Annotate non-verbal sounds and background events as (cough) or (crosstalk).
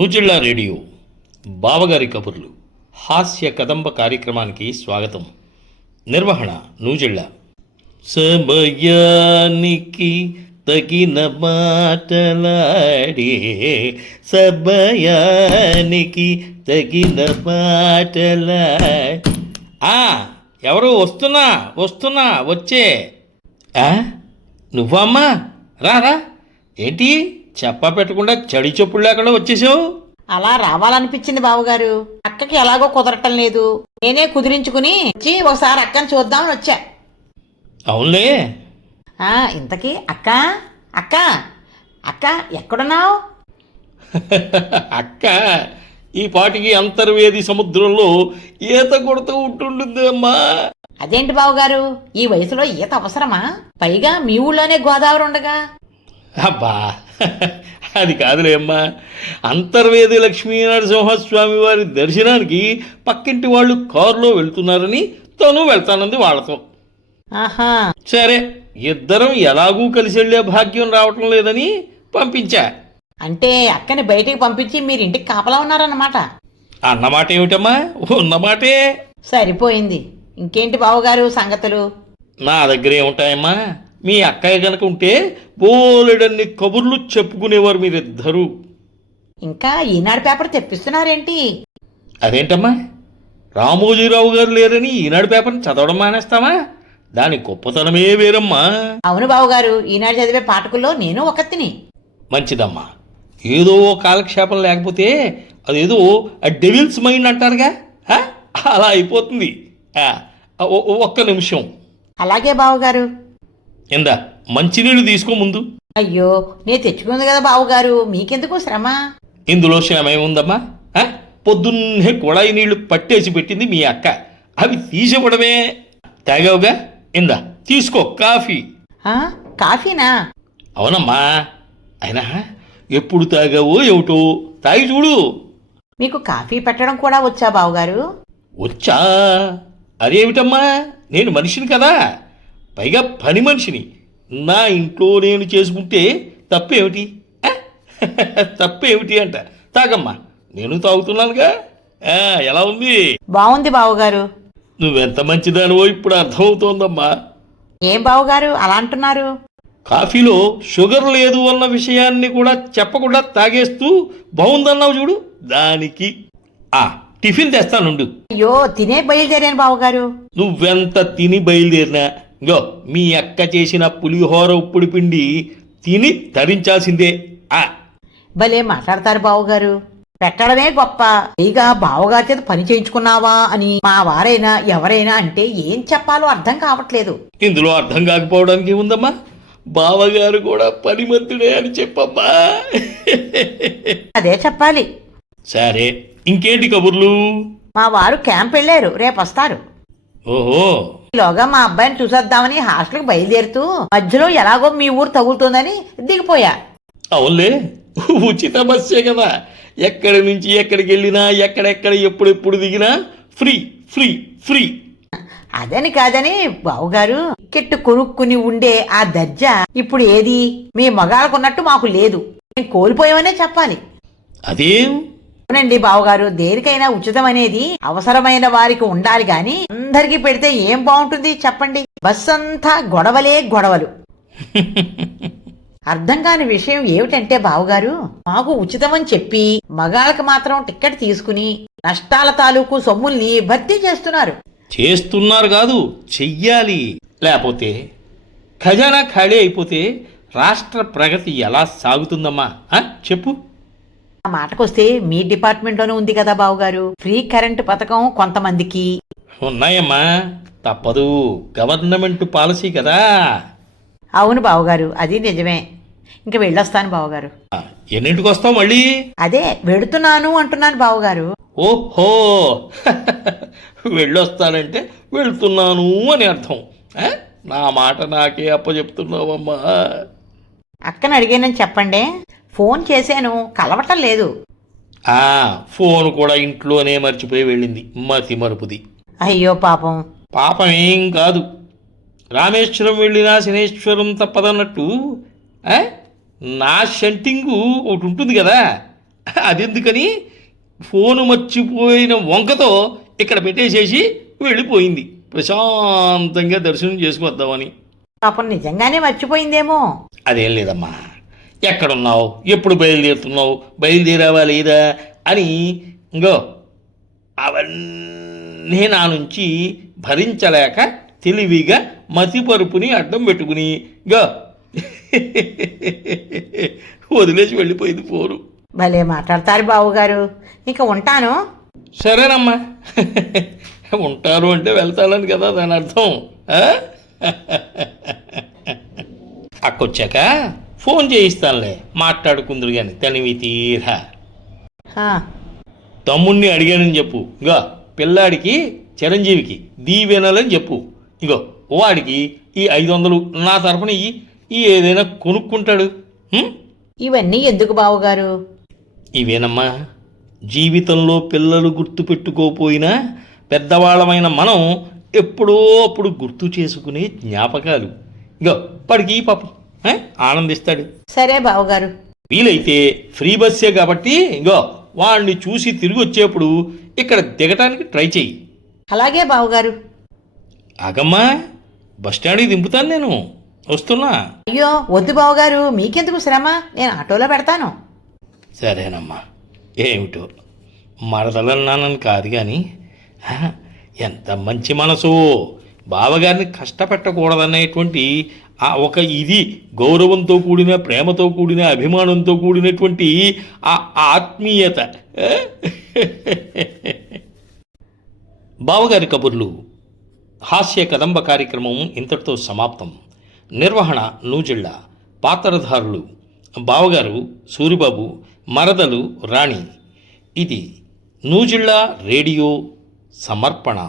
నూజిళ్ళ radio బావగారి కబుర్లు హాస్య కదంబ కార్యక్రమానికి స్వాగతం. నిర్వహణ నూజిళ్ళ సమయానికి తగిన మాటలాడే సమయానికి తగిన మాటలా ఆ, ఎవరు? వస్తున్నా వస్తున్నా వచ్చే. ఆ, నువ్వమ్మా రారా ఏంటి? చెప్పా పెట్టకుండా చడి చెప్పులు లేకుండా వచ్చేసావు. అలా రావాలనిపించింది బావగారు. అక్కకి ఎలాగో కుదరటం లేదు. నేనే కుదిరించుకుని వచ్చి ఒకసారి అక్కని చూద్దామని వచ్చా. అవునులే. ఆ ఇంతకీ అక్క అక్క అక్క ఎక్కడున్నావు? అక్క ఈ పాటికి అంతర్వేది సముద్రంలో ఈత కొడుతూ ఉంటుంటుంది అమ్మా. అదేంటి బావగారు? ఈ వయసులో ఈత అవసరమా? పైగా మీ ఊళ్ళోనే గోదావరి ఉండగా. అబ్బా అది కాదులే అమ్మా. అంతర్వేది లక్ష్మీ నరసింహస్వామి వారి దర్శనానికి పక్కింటి వాళ్ళు కారులో వెళ్తున్నారని తను వెళ్తానంది వాళ్ళతో. ఆహా. సరే ఇద్దరం ఎలాగూ కలిసి వెళ్ళే భాగ్యం రావటం లేదని పంపించా. అంటే అక్కని బయటికి పంపించి మీరు ఇంటికి కాపలా ఉన్నారన్నమాట. అన్నమాట ఏమిటమ్మా ఉన్నమాటే. సరిపోయింది. ఇంకేంటి బావగారు సంగతులు? నా దగ్గర ఏముంటాయమ్మా? మీ అక్కయ్య గనక ఉంటే బోలెడన్ని కబుర్లు చెప్పుకునేవారు మీరిద్దరూ. ఇంకా ఈనాడు పేపర్ తెప్పిస్తున్నారేంటి? అదేంటమ్మా? రామోజీరావు గారు లేరని ఈనాడు పేపర్ని చదవడం మానేస్తావా? దాని గొప్పతనమే వేరమ్మా. అవును బావగారు ఈనాడు చదివే పాఠకుల్లో నేను ఒకతిని. మంచిదమ్మా. ఏదో కాలక్షేపం లేకపోతే అదేదో డెవిల్స్ మైండ్ అంటారుగా? అలా అయిపోతుంది. ఒక్క నిమిషం. అలాగే బావగారు. ఇందా మంచినీళ్ళు తీసుకో ముందు. అయ్యో నేను తెచ్చుకుంది కదా బావగారు మీకెందుకు శ్రమ? ఇందులో శ్రమ ఏముందమ్మా ఆ? పొద్దున్నే కుళాయి నీళ్ళు పట్టేసి పెట్టింది మీ అక్క. అవి తీసివ్వడమే. తాగావుగా? ఇందా తీసుకో కాఫీ. కాఫీనా? అవునమ్మా. అయినా ఎప్పుడు తాగావో ఏమిటో తాగి చూడు. మీకు కాఫీ పెట్టడం కూడా వచ్చా బావగారు? వచ్చా. అదేమిటమ్మా? నేను మనిషిని కదా. పైగా పని మనిషిని. నా ఇంట్లో నేను చేసుకుంటే తప్పేమిటి? (laughs) తప్పేమిటి అంట. తాగమ్మా. నేను తాగుతున్నానుగా. ఎలా ఉంది? బాగుంది బావగారు. నువ్వెంత మంచిదానివో ఇప్పుడు అర్థమవుతోందమ్మా. ఏం బావగారు? అలా అంటున్నారు. కాఫీలో షుగర్ లేదు అన్న విషయాన్ని కూడా చెప్పకుండా తాగేస్తూ బాగుందన్నావు చూడు. దానికి. ఆ టిఫిన్ తెస్తానుండు. అయ్యో తినే బయలుదేరాను బావగారు. నువ్వెంత తిని బయలుదేరినా ఇంగో మీ అక్క చేసిన పులిహోర ఉప్పుడు పిండి తిని తరించాల్సిందే. ఆ. భలే మాట్లాడతారు బావగారు. పెట్టడమే గొప్ప. పైగా బావగారి చేత పని చేయించుకున్నావా అని మా వారైనా ఎవరైనా అంటే ఏం చెప్పాలో అర్థం కావట్లేదు. ఇందులో అర్థం కాకపోవడానికి ఉందమ్మా. బావగారు కూడా పనిమంతుడే అని చెప్పమ్మా. అదే చెప్పాలి. సరే ఇంకేంటి కబుర్లు? మా వారు క్యాంప్ వెళ్ళారు రేపు వస్తారు ఓహో. ఈలోగా మా అబ్బాయిని చూసేద్దామని హాస్టల్కి బయలుదేరుతూ మధ్యలో ఎలాగో మీ ఊరు తగులుతుందని దిగిపోయా. అవునులే ఉచిత బస్సే కదా. ఎక్కడి నుంచి ఎక్కడికి వెళ్ళినా ఎక్కడెక్కడ ఎప్పుడెప్పుడు దిగినా ఫ్రీ ఫ్రీ ఫ్రీ. అదని కాదని బావుగారు టికెట్ కొనుక్కుని ఉండే ఆ దర్జా ఇప్పుడు ఏది? మీ మగాళ్ళకున్నట్టు మాకు లేదు. మేము కోల్పోయామనే చెప్పాలి. అదేం? అవునండి బావగారు దేనికైనా ఉచితం అనేది అవసరమైన వారికి ఉండాలి గాని అందరికీ పెడితే ఏం బాగుంటుంది చెప్పండి? బస్ అంతా గొడవలే గొడవలు. (laughs) అర్థం కాని విషయం ఏమిటంటే బావగారు మాకు ఉచితమని చెప్పి మగాళ్ళకి మాత్రం టిక్కెట్ తీసుకుని నష్టాల తాలూకు సొమ్ముల్ని భర్తీ చేస్తున్నారు. చేస్తున్నారు కాదు చెయ్యాలి. లేకపోతే ఖజానా ఖాళీ అయిపోతే రాష్ట్ర ప్రగతి ఎలా సాగుతుందమ్మా? చెప్పు. ఆ మాటకొస్తే మీ డిపార్ట్మెంట్లోనే ఉంది కదా బావగారు. ఫ్రీ కరెంట్ పథకం కొంతమందికి. ఉన్నాయమ్మా. తప్పదు. గవర్నమెంట్ పాలసీ కదా. అవును బావగారు. అది నిజమే. ఇంక వెళ్ళొస్తాను బావగారు. ఎన్నింటికి వస్తావు మళ్ళీ? అదే వెడుతున్నాను అంటున్నాను బావగారు. ఓహో. (laughs) వెళ్ళొస్తానంటే వెళ్తున్నాను అని అర్థం. ఆ? నా మాట నాకే అప్పచెప్తున్నావమ్మా. అక్కని అడిగానని చెప్పండి. ఫోన్ చేశాను కలవటం లేదు. ఆ ఫోన్ కూడా ఇంట్లోనే మర్చిపోయి వెళ్ళింది మతి మరుపుది. అయ్యో పాపం. పాపం ఏం కాదు. రామేశ్వరం వెళ్ళినా శనేశ్వరం తప్పదన్నట్టు? నా షంటింగు ఒకటి ఉంటుంది కదా అదెందుకని ఫోను మర్చిపోయిన వంకతో ఇక్కడ పెట్టేసేసి వెళ్ళిపోయింది. ప్రశాంతంగా దర్శనం చేసుకొద్దామని. పాపం నిజంగానే మర్చిపోయిందేమో. అదేం లేదమ్మా. ఎక్కడున్నావు? ఎప్పుడు బయలుదేరుతున్నావు? బయలుదేరావా లేదా? అని ఇంగో అవన్నీ నా నుంచి భరించలేక తెలివిగా మతిపరుపుని అడ్డం పెట్టుకుని గా వదిలేసి వెళ్ళిపోయింది ఫోను భలే మాట్లాడతారు బావగారు. ఇక ఉంటాను. సరేనమ్మా. ఉంటారు అంటే వెళ్తానని కదా దాని అర్థం? అక్కొచ్చాక ఫోన్ చేయిస్తానులే మాట్లాడుకుందరు కానీ తనివి తీరా. హా, తమ్ముణ్ణి అడిగానని చెప్పు ఇగో పిల్లాడికి చిరంజీవికి దీవెనలని చెప్పు. ఇగో వాడికి ఈ ఐదు వందలు నా తరపున ఇయ్యి ఈ ఏదైనా కొనుక్కుంటాడు? ఇవన్నీ ఎందుకు బావగారు? ఇవేనమ్మా జీవితంలో పిల్లలు గుర్తు పెట్టుకోపోయినా పెద్దవాళ్ళమైన మనం ఎప్పుడో అప్పుడు గుర్తు చేసుకునే జ్ఞాపకాలు. ఇగో పడికి ఈ పాపం? ఆనందిస్తాడు. సరే బావగారు. వీలైతే ఫ్రీ బస్సే కాబట్టి ఇంగో వాడిని చూసి తిరిగి వచ్చేప్పుడు ఇక్కడ దిగటానికి ట్రై చెయ్యి. అలాగే బావగారు. ఆగమ్మా బస్ స్టాండ్కి దింపుతాను నేను. వస్తున్నా. అయ్యో వద్దు బావగారు మీకెందుకు శ్రమ? నేను ఆటోలో పెడతాను. సరేనమ్మా ఏమిటో? మరదలన్నానని కాదు కానీ ఎంత మంచి మనసు. బావగారిని కష్టపెట్టకూడదనేటువంటి ఆ ఒక ఇది గౌరవంతో కూడిన ప్రేమతో కూడిన అభిమానంతో కూడినటువంటి ఆ ఆత్మీయత. బావగారి కబుర్లు. హాస్య కదంబ కార్యక్రమం ఇంతటితో సమాప్తం. నిర్వహణ నూజిళ్ళ పాత్రధారులు బావగారు సూరిబాబు మరదలు రాణి. ఇది నూజిళ్ళ రేడియో సమర్పణ.